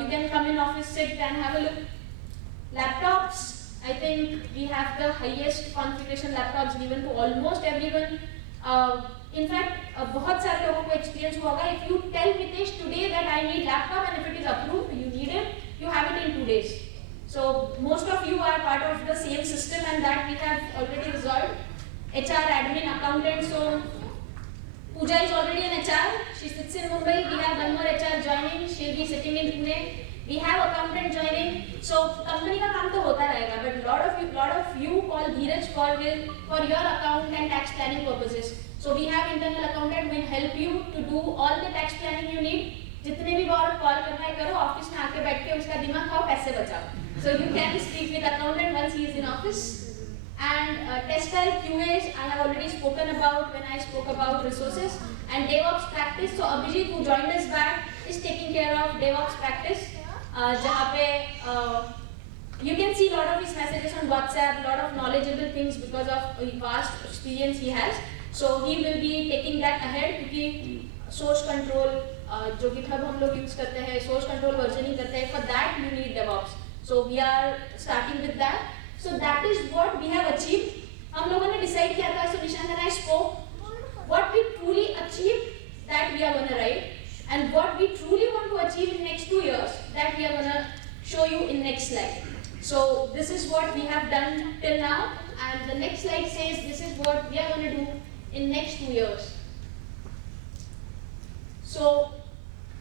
you can come in office, sit and have a look. Laptops, I think we have the highest configuration laptops given to almost everyone. In fact, बहुत सारे लोगों को experience हुआ होगा. If you tell Mitesh today that I need laptop and if it is approved, you need it, you have it in 2 days. So most of you are part of the same system and that we have already resolved. HR, admin, accountant. So Pooja is already in HR. She sits in Mumbai. We have one more HR joining. She'll be sitting in Pune. We have accountant joining. So company का काम तो होता रहेगा. But lot of you call Dheeraj for your account and tax planning purposes. So we have internal accountant will help you to do all the tax planning you need. जितने भी बार call करना है करो, ऑफिस में आके बैठ के उसका दिमाग खाओ, पैसे बचाओ. So you can speak with accountant once he is in office. And tester, QAs, I have already spoken about when I spoke about resources and DevOps practice. So Abhijit, who joined us back, is taking care of DevOps practice. जहाँ पे you can see a lot of his messages on WhatsApp, lot of knowledgeable things because of vast experience he has. So he will be taking that ahead क्योंकि source control जो GitHub हम लोग use करते हैं, source control versioning करते हैं. For that you need DevOps. So we are starting with that. So that is what we have achieved. हम लोगों ने decide किया था. So Nishant and I spoke what we truly achieved that we are going to write. And what we truly want to achieve in next 2 years, that we are going to show you in next slide. So this is what we have done till now, and the next slide says this is what we are going to do in next 2 years. So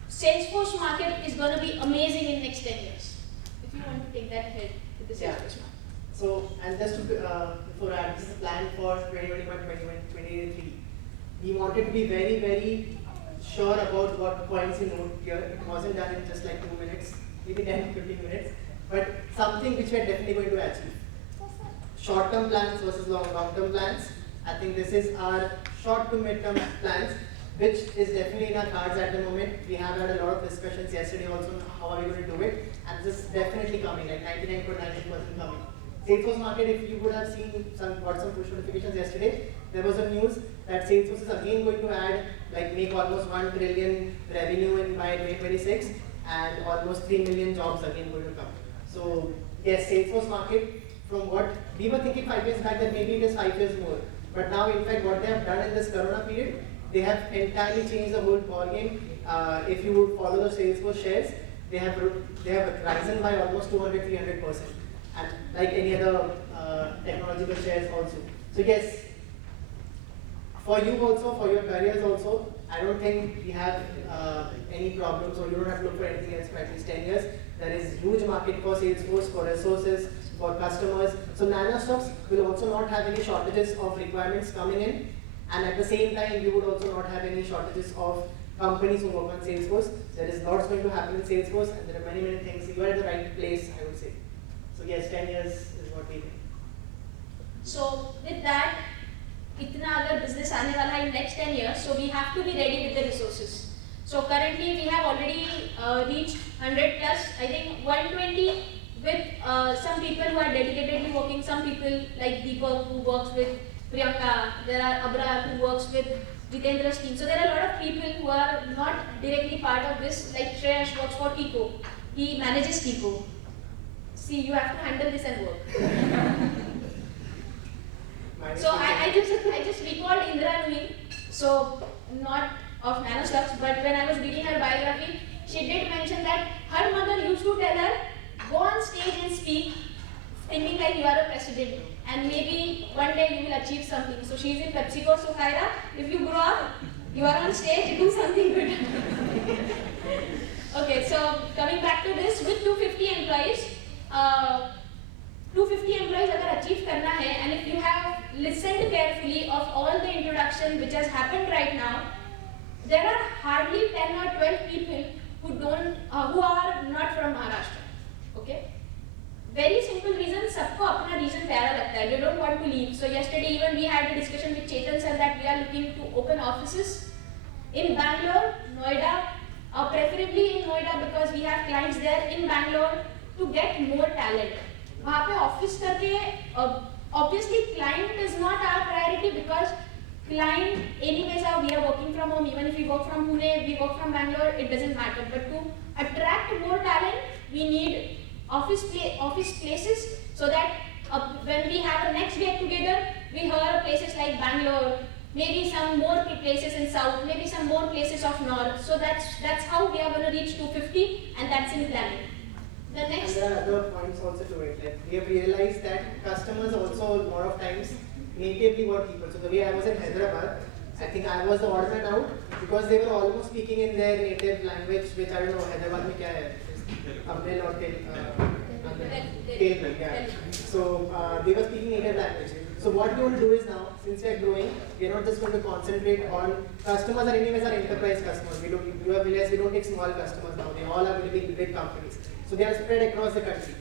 Salesforce market is going to be amazing in next 10 years. If you want to take that ahead with the Salesforce market. So, and just to, before I this is a plan for 2021-2023. We wanted to be very, very sure about what points in note here. It wasn't done in just like 2 minutes, maybe 10-15 minutes, but something which we are definitely going to achieve. Short-term plans versus long-term plans. I think this is our short to mid-term plans, which is definitely in our cards at the moment. We have had a lot of discussions yesterday also on how are we going to do it, and this is definitely coming, like 99.98% coming. Salesforce market, if you would have seen got some push notifications yesterday, there was a news that Salesforce is again going to add, like make almost 1 trillion revenue in by 2026 and almost 3 million jobs again going to come. So yes, Salesforce market, from what we were thinking 5 years back that maybe it is 5 years more. But now in fact what they have done in this Corona period, they have entirely changed the whole ball game. If you would follow the Salesforce shares, they have risen by almost 200-300%. And like any other technological shares also. So yes, for you also, for your careers also, I don't think we have any problems or you don't have to look for anything else for at least 10 years. There is huge market for Salesforce, for resources, for customers. So Nanostocks will also not have any shortages of requirements coming in. And at the same time, you would also not have any shortages of companies who work on Salesforce. There is lots going to happen in Salesforce and there are many, many things. You are at the right place, I would say. So yes, 10 years is what we think. So with that, itna agar business aane wala in next 10 years, so we have to be ready with the resources. So currently we have already reached 100 plus, I think 120 with some people who are dedicatedly working, some people like Deepak who works with Priyanka, there are Abrar who works with Jitendra's team. So there are a lot of people who are not directly part of this, like Shreyash works for Kiko. He manages Kiko. See, you have to handle this and work. So I just recalled Indra Nui, so not of Nanostocks, but when I was reading her biography, she did mention that her mother used to tell her, go on stage and speak, thinking like you are a president, and maybe one day you will achieve something. So she's in PepsiCo, so Khaira, if you grow up, you are on stage, do something good. Okay, so coming back to this, with 250 employees, 250 employees agar achieve karna hai, and if you have listened carefully of all the introduction which has happened right now, there are hardly 10 or 12 people who are not from Maharashtra. Okay? Very simple reason, sabko apna region pyara lagta hai. They don't want to leave. So yesterday even we had a discussion with Chetan sir that we are looking to open offices in Bangalore, Noida, preferably in Noida because we have clients there in Bangalore to get more talent. वहाँ पे office करके obviously client is not our priority because client anyways we are working from home. Even if we work from Pune, we work from Bangalore, it doesn't matter. But to attract more talent we need office places, so that when we have a next get together, we hear places like Bangalore, maybe some more places in south, maybe some more places of north. So that's how we are going to reach 250, and that's in planning. The next. And there are other points also to it. Like we have realized that customers also a lot of times natively were people. So the way I was in Hyderabad, I think I was the odd man out because they were almost speaking in their native language, which I don't know Hyderabad mein kya hai, Tamil or Telugu. Yeah. So they were speaking native language. So what we want to do is now, since we are growing, we are not just going to concentrate on customers are anyways are enterprise customers. We don't take small customers now. They all are going to be big companies. So they are spread across the country.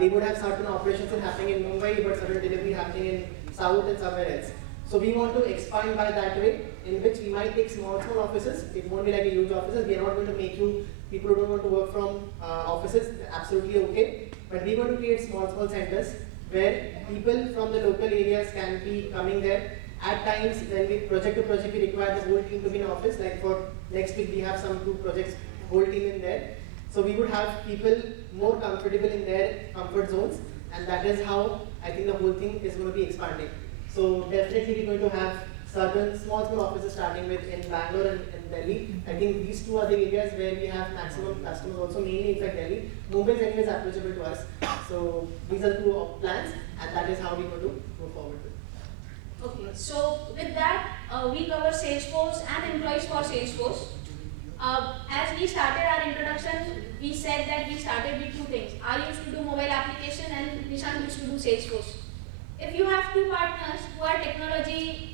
They would have certain operations happening in Mumbai, but certain delivery happening in South and somewhere else. So we want to expand by that way, in which we might take small offices. It won't be like a huge offices. We are not going to make you people who don't want to work from offices. Absolutely okay. But we want to create small centers where people from the local areas can be coming there. At times, when we project to project, we require the whole team to be in office. Like for next week, we have some 2 projects, whole team in there. So we would have people more comfortable in their comfort zones, and that is how I think the whole thing is going to be expanding. So definitely we're going to have certain small offices starting with in Bangalore and Delhi. I think these 2 are the areas where we have maximum customers also, mainly in fact Delhi. Mumbai is anyways approachable to us. So these are 2 plans, and that is how we're going to go forward with. Okay, so with that, we cover Salesforce and employees for Salesforce. As we started our introduction, we said that we started with 2 things. I used to do mobile application and Nishant used to do Salesforce. If you have 2 partners who are technology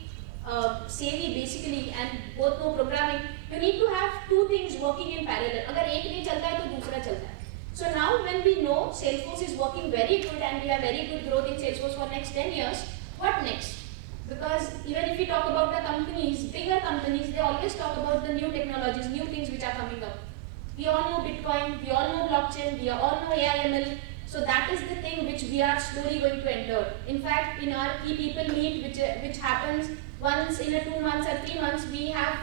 savvy basically and both know programming, you need to have 2 things working in parallel. Agar ek nahi chalta hai to dusra chalta hai. So now when we know Salesforce is working very good and we have very good growth in Salesforce for next 10 years, what next? Because even if we talk about the companies, bigger companies, they always talk about the new technologies, new things which are coming up. We all know Bitcoin, we all know blockchain, we all know AI ML. So that is the thing which we are slowly going to enter. In fact, in our key people meet, which happens once in a 2 months or 3 months, we have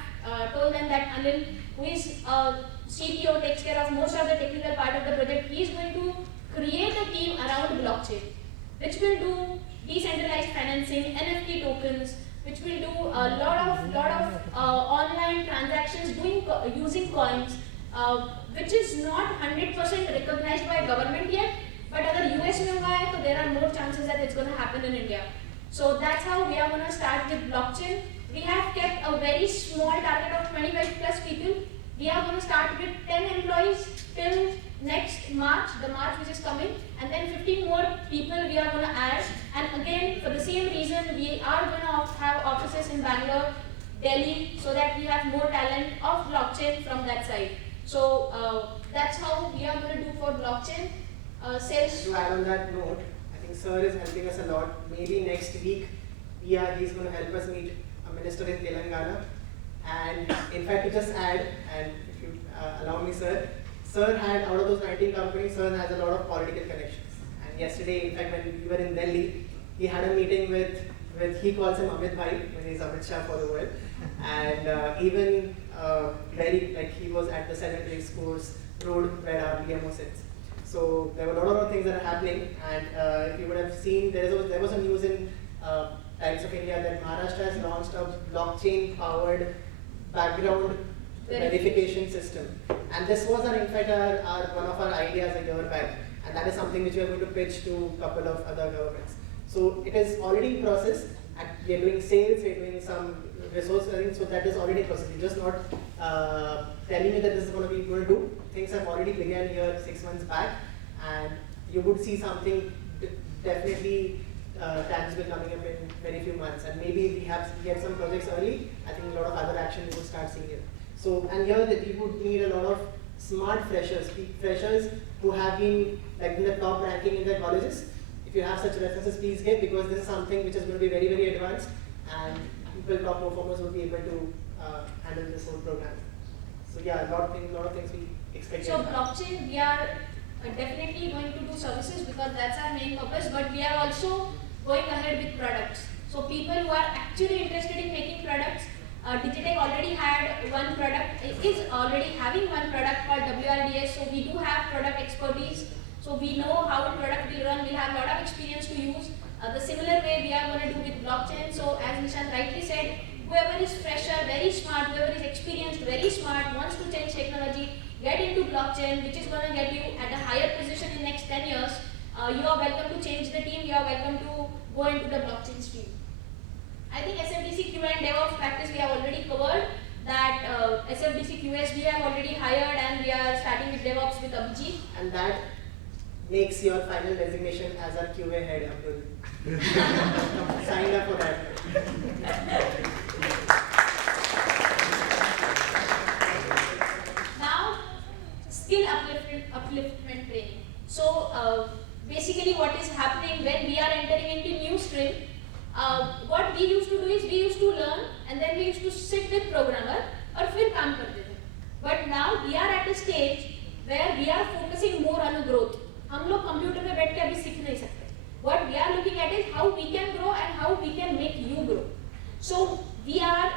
told them that Anil, who is CTO, takes care of most of the technical part of the project, he is going to create a team around blockchain, which will do decentralized financing, NFT tokens, which will do a lot of online transactions using coins, which is not 100% recognized by government yet. But if US mein hoga hai, so there are more chances that it's going to happen in India. So that's how we are going to start with blockchain. We have kept a very small target of 25 plus people. We are going to start with 10 employees till next March, the March which is coming, and then 15 more people we are going to add. And again, for the same reason, we are going to have offices in Bangalore, Delhi, so that we have more talent of blockchain from that side. So that's how we are going to do for blockchain. Sales. To add on that note, I think Sir is helping us a lot. Maybe next week, he's going to help us meet a minister in Telangana. And in fact, to just add, and if you allow me, Sir had, out of those 19 companies, Sir has a lot of political connections. And yesterday, in fact, when we were in Delhi, he had a meeting with he calls him Amit Bhai, when he's Amit Shah for the world. And even he was at the 7th Race Course Road where our BMO sits. So there were a lot of things that are happening, and if you would have seen, there was a news in Times of India that Maharashtra has launched a blockchain-powered background verification system. And this was, in fact, one of our ideas a year back, and that is something which we are going to pitch to a couple of other governments. So it is already in process, and we are doing sales, we are doing some resource sharing, so that is already in process. We're just not telling you that this is going to do. Things have already begun here 6 months back, and you would see something definitely tangible coming up in very few months. And maybe we had some projects early. I think a lot of other action we would start seeing here. So, and here that we would need a lot of smart freshers who have been like in the top ranking in their colleges. If you have such references, please give, because this is something which is going to be very, very advanced, and people, top performers, will be able to handle this whole program. So yeah, a lot of things we expect. So blockchain, we are definitely going to do services because that's our main purpose, but we are also going ahead with products. So people who are actually interested in making products, Digitech already had one product, is already having one product called WRDS, so we do have product expertise So we know how a product will run, we'll have a lot of experience to use. The similar way we are going to do with blockchain. So as Nishant rightly said, whoever is fresher, very smart, whoever is experienced, very smart, wants to change technology, get into blockchain, which is going to get you at a higher position in next 10 years. You are welcome to change the team, you are welcome to go into the blockchain stream. I think SFDC QA and DevOps practice we have already covered. That SFDC QS we have already hired, and we are starting with DevOps with Abhijit. And that makes your final designation as our QA head, Abdul. Signed up for that. Now, skill upliftment training. So basically what is happening when we are entering into new stream, what we used to do is we used to learn and then we used to sit with programmer और फिर काम करते थे. But now we are at a stage where we are focusing more on growth. हम लोग computer में बैठ के अभी सीख नहीं सकते. What we are looking at is how we can grow and how we can make you grow. So we are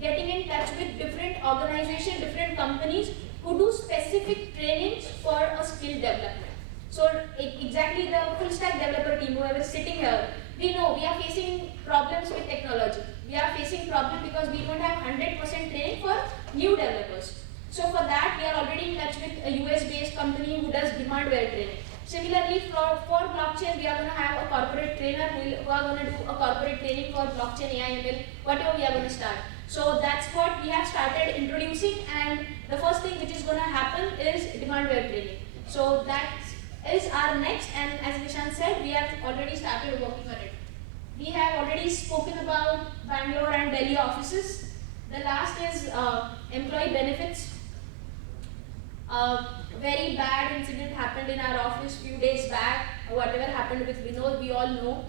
getting in touch with different organizations, different companies who do specific trainings for a skill development. So exactly the full stack developer team, whoever is sitting here, we know we are facing problems with technology. We are facing problems because we don't have 100% training for new developers. So for that, we are already in touch with a US-based company who does Demandware training. Similarly, for blockchain, we are going to have a corporate trainer who are going to do a corporate training for blockchain, AI, ML, whatever we are going to start. So that's what we have started introducing, and the first thing which is going to happen is Demandware training. So that is our next, and as Nishant said, we have already started working on it. We have already spoken about Bangalore and Delhi offices. The last is employee benefits. Very bad incident happened in our office few days back. Whatever happened with Vinod, we all know.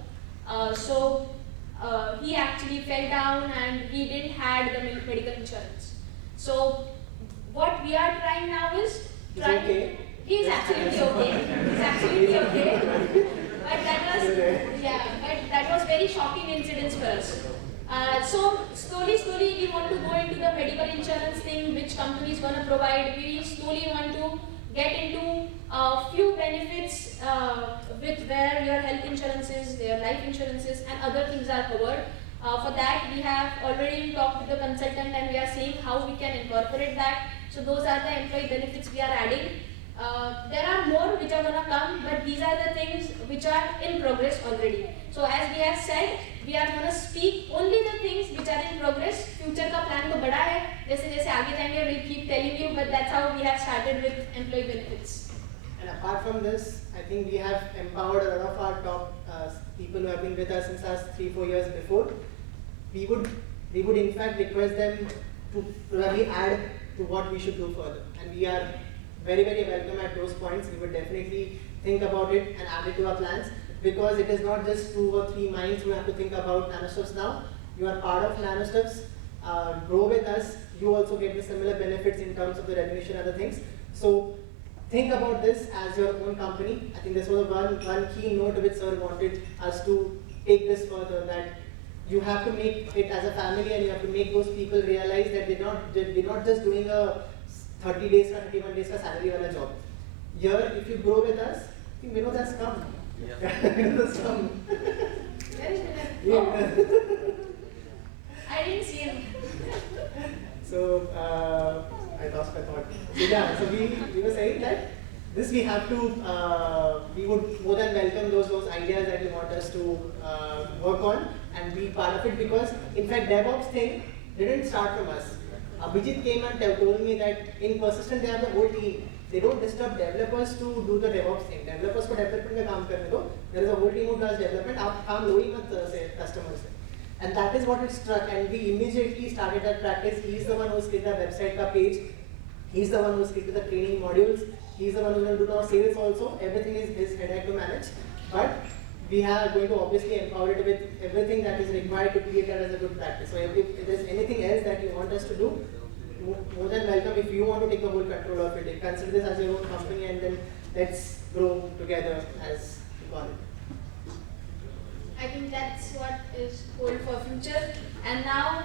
He actually fell down and he didn't have the medical insurance. So what we are trying now is trying. Okay. He's absolutely okay. He's absolutely okay. But that was very shocking incidents for us. So slowly we want to go into the medical insurance thing, which company is going to provide. We slowly want to get into a few benefits with where your health insurances, your life insurances, and other things are covered. For that, we have already talked with the consultant, and we are seeing how we can incorporate that. So those are the employee benefits we are adding. There are more which are going to come, but these are the things which are in progress already. So as we have said, we are going to speak only the things which are in progress. Future का plan तो बड़ा है. जैसे आगे जाएंगे, we'll keep telling you, but that's how we have started with employee benefits. And apart from this, I think we have empowered a lot of our top people who have been with us since last 3-4 years before. We would in fact request them to probably add to what we should do further, and we are very welcome at those points. We would definitely think about it and add it to our plans, because it is not just 2 or 3 minds who have to think about NanoStuffs now. You are part of NanoStuffs. Grow with us. You also get the similar benefits in terms of the recognition and other things. So think about this as your own company. I think this was one key note which Sir wanted us to take this further, that you have to make it as a family, and you have to make those people realize that they're not just doing a 30 days or 31 days ka salary wala job. Here, if you grow with us, I think Vinod has come. Vinod has come. Where is Vinod? Yeah. Oh. I didn't see him. So, I lost my thought. So yeah, so we were saying that this we have to, we would more than welcome those ideas that you want us to work on and be part of it, because in fact DevOps thing didn't start from us. Abhijit came and told me that in Persistent they have the whole team. They don't disturb developers to do the DevOps thing. Developers को development में काम करने दो. There is a whole team who does development. आप काम लो ही मत से customers से. And that is what it struck, and we immediately started that practice. He is the one who created the website ka page. He is the one who created the training modules. He is the one who is going to do our sales also. Everything is his headache to manage. But we are going to obviously empower it with everything that is required to create that as a good practice. So if there is anything else that you want us to do, more than welcome. If you want to take the whole control of it, consider this as your own company, and then let's grow together as we call it. I think that's what is goal for future. And now,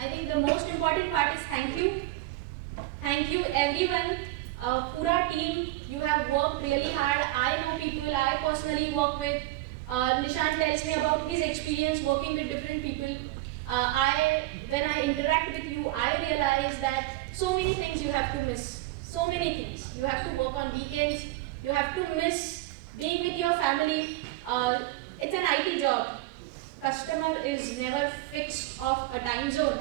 I think the most important part is thank you. Thank you everyone पूरा team, you have worked really hard. I know people I personally work with. Nishant tells me about his experience working with different people. When I interact with you, I realize that so many things you have to miss. So many things. You have to work on weekends. You have to miss being with your family. It's an IT job. Customer is never fixed of a time zone.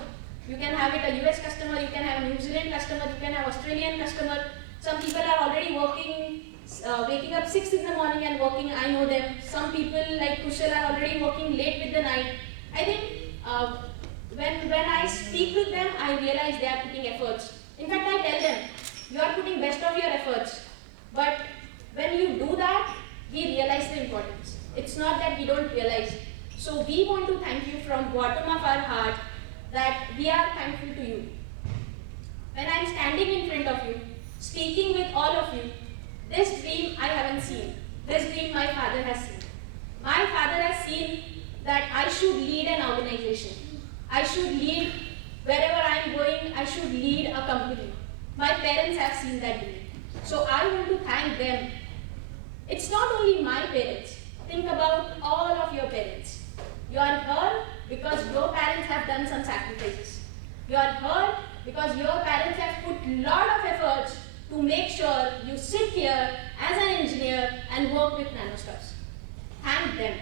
You can have it a US customer, you can have a New Zealand customer, you can have Australian customer. Some people are already working, waking up 6 in the morning and working, I know them. Some people like Kushal are already working late with the night. I think when I speak with them, I realize they are putting efforts. In fact, I tell them, you are putting best of your efforts. But when you do that, we realize the importance. It's not that we don't realize. So we want to thank you from bottom of our heart that we are thankful to you. When I'm standing in front of you, speaking with all of you, this dream I haven't seen. This dream my father has seen. My father has seen that I should lead an organization. I should lead wherever I'm going, I should lead a company. My parents have seen that dream. So I want to thank them. It's not only my parents. Think about all of your parents. You are here because your parents have done some sacrifices. You are here because your parents have put a lot of efforts to make sure you sit here as an engineer and work with NanoStuffs. Thank them.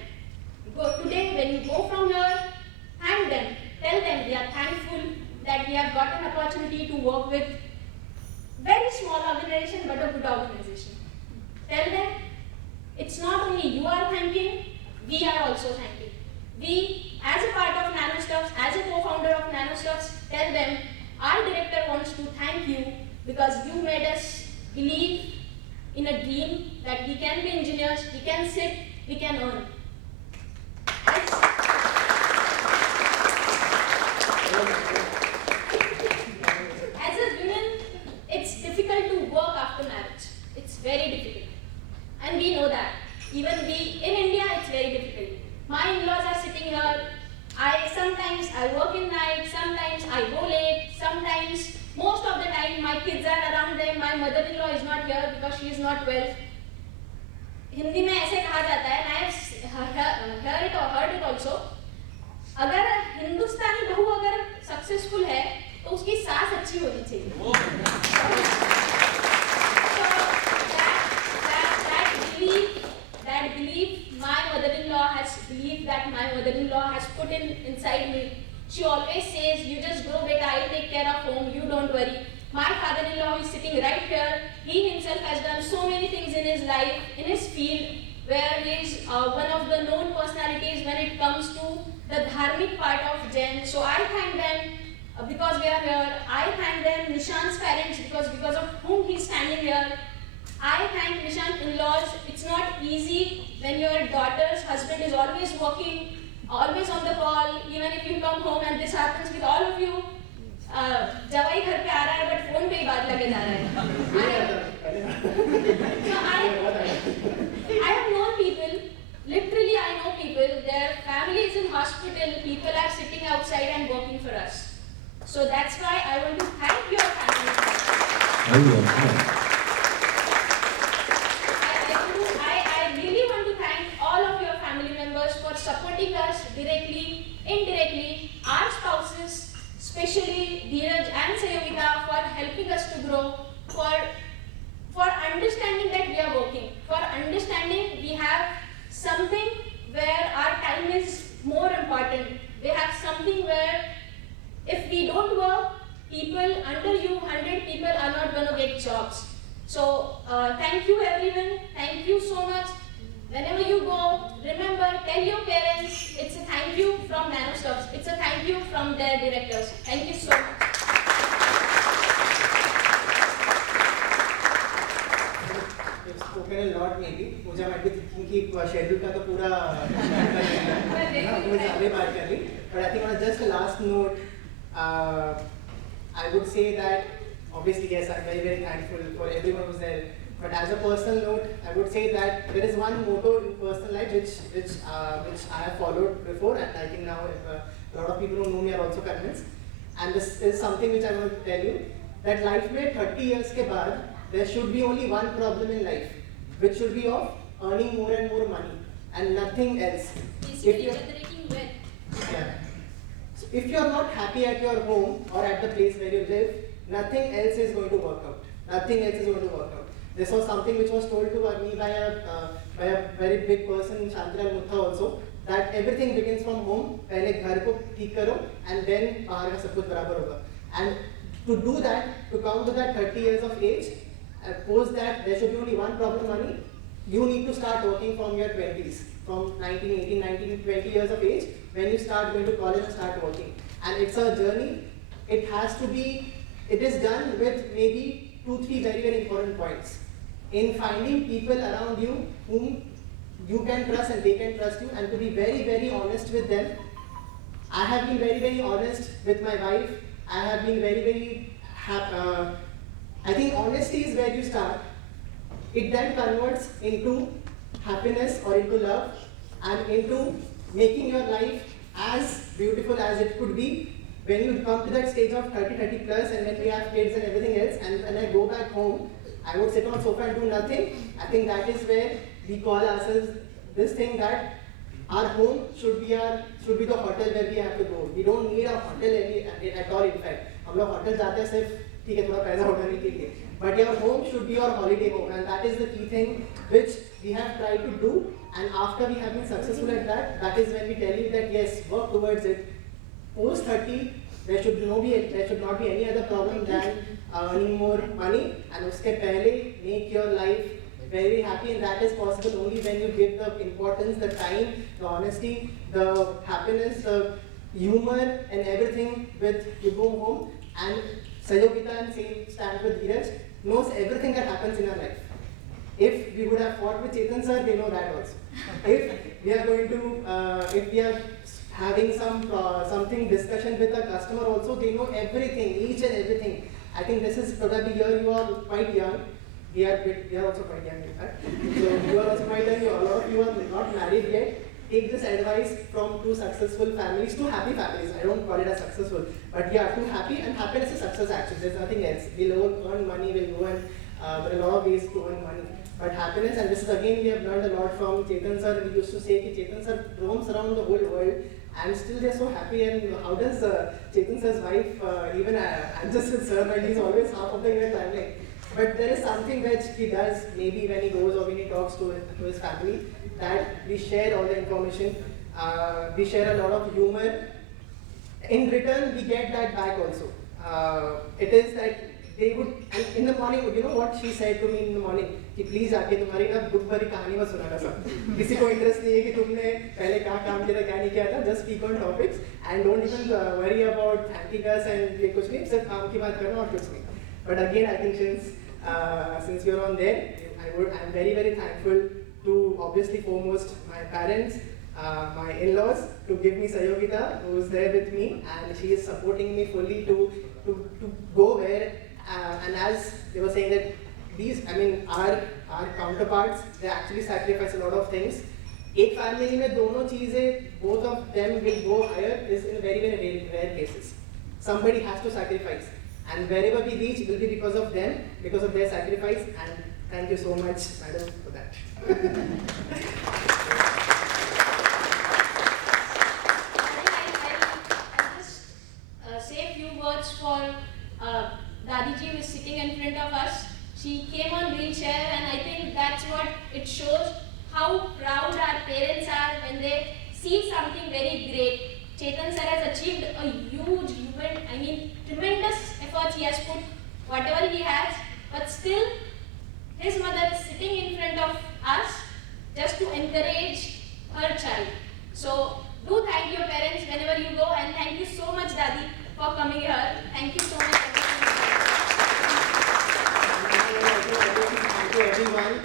Today, when you go from here, thank them. Tell them we are thankful that we have got an opportunity to work with very small organization but a good organization. Tell them it's not only you are thanking, we are also thanking. We, as a part of NanoStuffs, as a co-founder of NanoStuffs, tell them our director wants to thank you because you made us believe in a dream that we can be engineers, we can sit, we can earn. As a woman, it's difficult to work after marriage. It's very difficult. And we know that. Even we, in India, it's very difficult. My in-laws are sitting here. Sometimes I work in night, sometimes I go late, sometimes, most of the time, my kids are around them. My mother-in-law is not here because she is not well. Hindi में ऐसे कहा जाता है, and I have heard it also. अगर हिंदुस्तानी बहू अगर successful है, तो उसकी सास अच्छी होनी चाहिए. That belief my mother-in-law has put inside me. She always says, you just grow beta, I'll take care of home, you don't worry. My father-in-law is sitting right here. He himself has done so many things in his life, in his field, where he is one of the known personalities when it comes to the dharmic part of Jain. So I thank them because we are here. I thank them, Nishant's parents, because of whom he is standing here. I thank Nishant in-laws. It's not easy when your daughter's husband is always working, always on the call, even if you come home and this happens with all of you. जवाई घर पे आ रहा है but phone पे ही बात लगे जा रहा है. I have known people, literally I know people, their family is in hospital, people are sitting outside and working for us. So that's why I want to thank your family. I really want to thank all of your family members for supporting us directly, indirectly, our spouses, especially Dheeraj and Sayogita for helping us to grow, for understanding that we are working, for understanding we have something where our time is more important. We have something where if we don't work, people under you, 100 people are not going to get jobs. So thank you everyone, thank you so much. Whenever you go, remember, tell your parents, it's a thank you from NanoStuffs. It's a thank you from their directors. Thank you so much. We've spoken a lot maybe. Pooja might be thinking कि schedule का तो पूरा but I think on just a last note, I would say that obviously yes, I'm very, very thankful for everyone who's there. But as a personal note, I would say that there is one motto in personal life which I have followed before, and I think now a lot of people who know me are also convinced. And this is something which I want to tell you, that life में 30 years के बाद there should be only one problem in life, which should be of earning more and more money and nothing else. Basically generating wealth. Yeah. So if you are not happy at your home or at the place where you live, nothing else is going to work out. Nothing else is going to work out. This was something which was told to me by a very big person, Shantilal Mutha also, that everything begins from home. पहले घर को ठीक करो and then बाहर का सब कुछ बराबर होगा. And to do that, to come to that 30 years of age, post that there should be only one problem, money. You need to start working from your 20s, from 19, 18, 19, 20 years of age, when you start going to college and start working. And it's a journey. It has to be, it is done with maybe 2-3 very, very important points. In finding people around you whom you can trust and they can trust you, and to be very, very honest with them. I have been very, very honest with my wife. I have been very, very happy. I think honesty is where you start. It then converts into happiness or into love and into making your life as beautiful as it could be. When you come to that stage of 30 plus, and when we have kids and everything else, and when I go back home, I would sit on sofa and do nothing. I think that is where we call ourselves this thing, that our home should be the hotel where we have to go. We don't need a hotel at all. In fact, हम लोग hotel जाते हैं सिर्फ ठीक है थोड़ा पैसा उठाने के लिए. But your home should be your holiday home, and that is the key thing which we have tried to do. And after we have been successful at that, that is when we tell you that yes, work towards it. Post 30, there should not be any other problem than earning more money. And uske pehle make your life very happy, and that is possible only when you give the importance, the time, the honesty, the happiness, the humor, and everything with you go home. And Sayogita and same stand with Dheeraj knows everything that happens in our life. If we would have fought with Chetan sir, they know that also. If we are going to, if we are having something discussion with a customer also, they know everything, each and everything. I think this is probably here you are quite young. We are also quite young in fact. So you are also quite young. A lot of you are not married yet. Take this advice from two successful families, two happy families. I don't call it as successful, but yeah, two happy, and happiness is success actually. There's nothing else. We'll earn money, we'll go, and there are a lot of ways to earn money. But happiness, and this is again we have learned a lot from Chetan sir. We used to say that Chetan sir roams around the whole world, and still they're so happy. And how does Chetan sir's wife even adjust with sir when he's always half of the year traveling? But there is something which he does, maybe when he goes or when he talks to his family, that we share all the information, we share a lot of humor. In return, we get that back also. It is that they would, and in the morning, you know what she said to me in the morning, कि please आके तुम्हारी ना दुख भरी कहानी मत सुनाना सब. किसी को interest नहीं है कि तुमने पहले क्या काम किया था क्या नहीं किया था. Just speak on topics and don't even worry about thanking us and ये कुछ नहीं, सिर्फ काम की बात करना और कुछ नहीं. But again, I think since you're on there, I'm very, very thankful to obviously foremost my parents, my in-laws, to give me Sayogita, who is there with me, and she is supporting me fully to go where, and as they were saying that these, I mean, our counterparts, they actually sacrifice a lot of things. एक family में दोनों चीजें, both of them will go higher, is in very, very rare cases. Somebody has to sacrifice. And wherever we reach, it will be because of them, because of their sacrifice. And thank you so much, madam, for that. I'll just say a few words for Dadiji, who is sitting in front of us. She came on wheelchair, and I think that's what it shows, how proud our parents are when they see something very great. Chetan sir has achieved a huge, tremendous efforts he has put, whatever he has, but still his mother is sitting in front of us just to encourage her child. So do thank your parents whenever you go, and thank you so much, Dadi, for coming here. Thank you so much. Thank you everyone.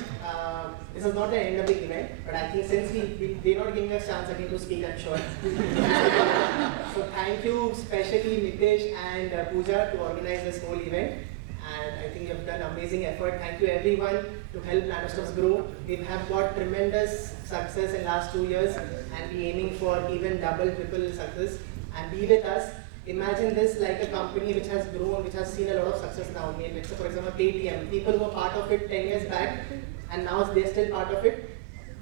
This is not the end of the event, but I think since they're not giving us chance again to speak, I'm sure. So thank you especially Nitesh and Pooja to organize this whole event. And I think you've done amazing effort. Thank you everyone to help Nanostars grow. We have got tremendous success in last 2 years, and we're aiming for even double, triple success. And be with us. imagine this like a company which has grown, which has seen a lot of success now. I mean, let's say for example Paytm, people who were part of it 10 years back and now they're still part of it,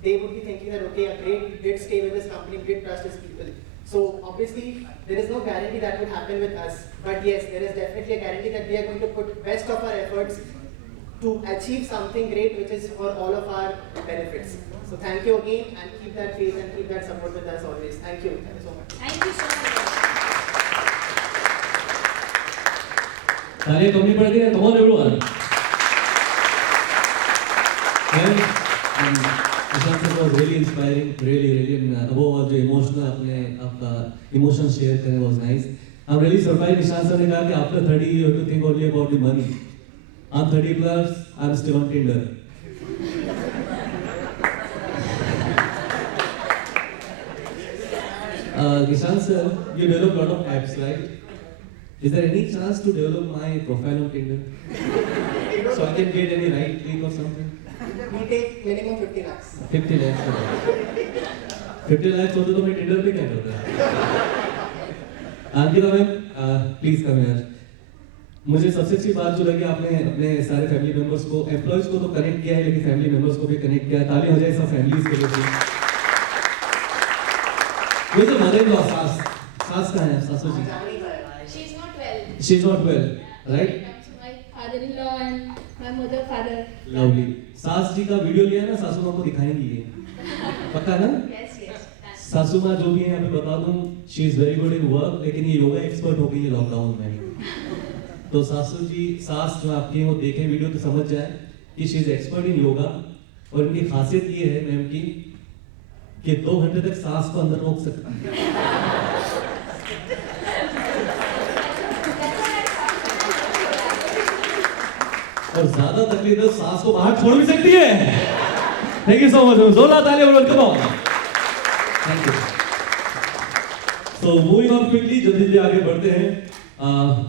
they would be thinking that okay, great, we did stay with this company, we did trust these people. So obviously there is no guarantee that would happen with us, but yes, there is definitely a guarantee that we are going to put best of our efforts to achieve something great which is for all of our benefits. So thank you again and keep that faith and keep that support with us always. Thank you so much. Thank you so much. तालियां कम नहीं पड़ गई? Come on everyone. Well, Nishant sir was really inspiring, really, and above all जो emotional आपका emotion share करे was nice. I'm really surprised Nishant sir ने कहा कि after 30 you have to think only about the money. I'm 30 plus, I'm still on Tinder. Nishant sir, you develop a lot of apps, right? Is there any chance to develop my profile on Tinder? So I can get any right click or something? We take minimum 50 lakhs. 50 lakhs. 50 lakhs होते तो मैं Tinder पे क्या करता? Ankita ma'am, please come यार. मुझे सबसे अच्छी बात जो लगी आपने अपने सारे फैमिली मेंबर्स को, एम्प्लॉयज को तो कनेक्ट किया है, लेकिन फैमिली मेंबर्स को भी कनेक्ट किया है. ताली हो जाए सब फैमिलीज के लिए. ये तो मदर-इन-लॉ सास कहाँ है? सासू जी. She's not well. She's not well, right? Comes my father-in-law and my mother, father. Lovely. सास जी का वीडियो लिया ना, सासू माँ को दिखाएंगी ये. पक्का ना? Yes, yes. सासू माँ जो भी है यहाँ पे बता दूँ, she is very good in work, लेकिन ये योगा एक्सपर्ट हो गई है लॉकडाउन में. तो सासू जी, सास जो आपकी हैं वो देखें वीडियो तो समझ जाए कि she is expert in yoga. और इनकी खासियत ये है मैम की कि 2 घंटे तक सास को अंदर रोक सकती है. और ज्यादा तकलीफ है सास को बाहर छोड़ भी सकती है. Thank you so much. जोरदार तालियां welcome on. Thank you. So moving on quickly, जल्दी आगे बढ़ते हैं.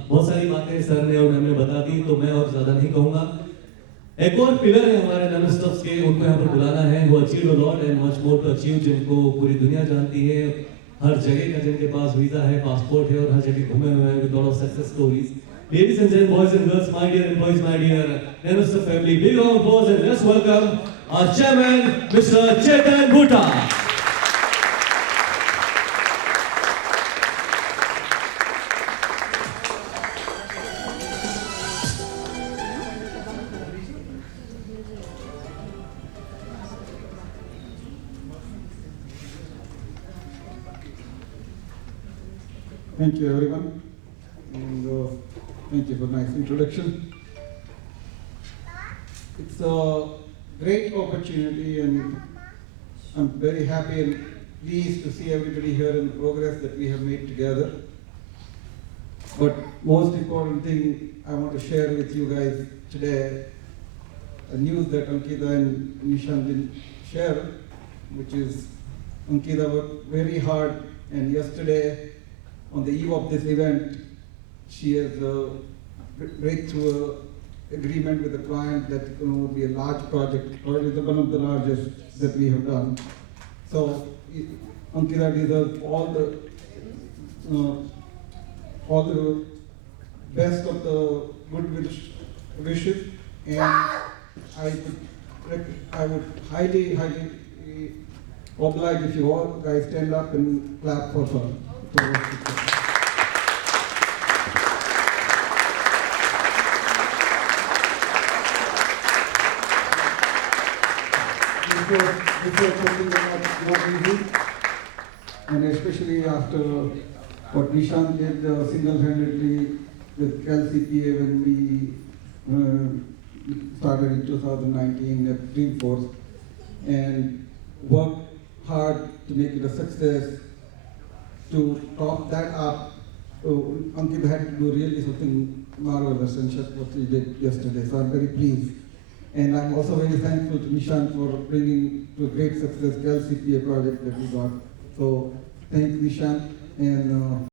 बहुत सारी बातें सर ने और मैम ने बता दी तो मैं और ज्यादा नहीं कहूंगा. एक और पिलर है हमारे नैनोस्टफ्स के, उनको यहाँ पर बुलाना है. वो achieve a lot and much more to achieve, जिनको पूरी दुनिया जानती है, हर जगह का जिनके पास वीजा है, पासपोर्ट है और हर जगह घूमे हुए हैं with lot of success stories. Ladies and gentlemen, boys and girls, my dear employees, my dear Nanostuff family, big round of applause and let's welcome our chairman, Mr. Chetan Bhutta. Thank you everyone, and thank you for nice introduction. It's a great opportunity and I'm very happy and pleased to see everybody here and the progress that we have made together. But most important thing I want to share with you guys today, a news that Ankita and Nishant didn't share, which is Ankita worked very hard, and yesterday on the eve of this event, she has breakthrough agreement with the client that will be a large project, probably one of the largest that we have done. So Ankita deserves all the best of the good wishes, and I would highly oblige if you all guys stand up and clap for her. Before talking about what we do, and especially after what Nishant did single-handedly with CalCPA when we started in 2019 at Dreamforce, and worked hard to make it a success. To top that up, Ankita had to do really something marvelous, and just what he did yesterday. So I'm very pleased. And I'm also very thankful to Nishant for bringing to a great success CalCPA project that we got. So thanks Nishant, and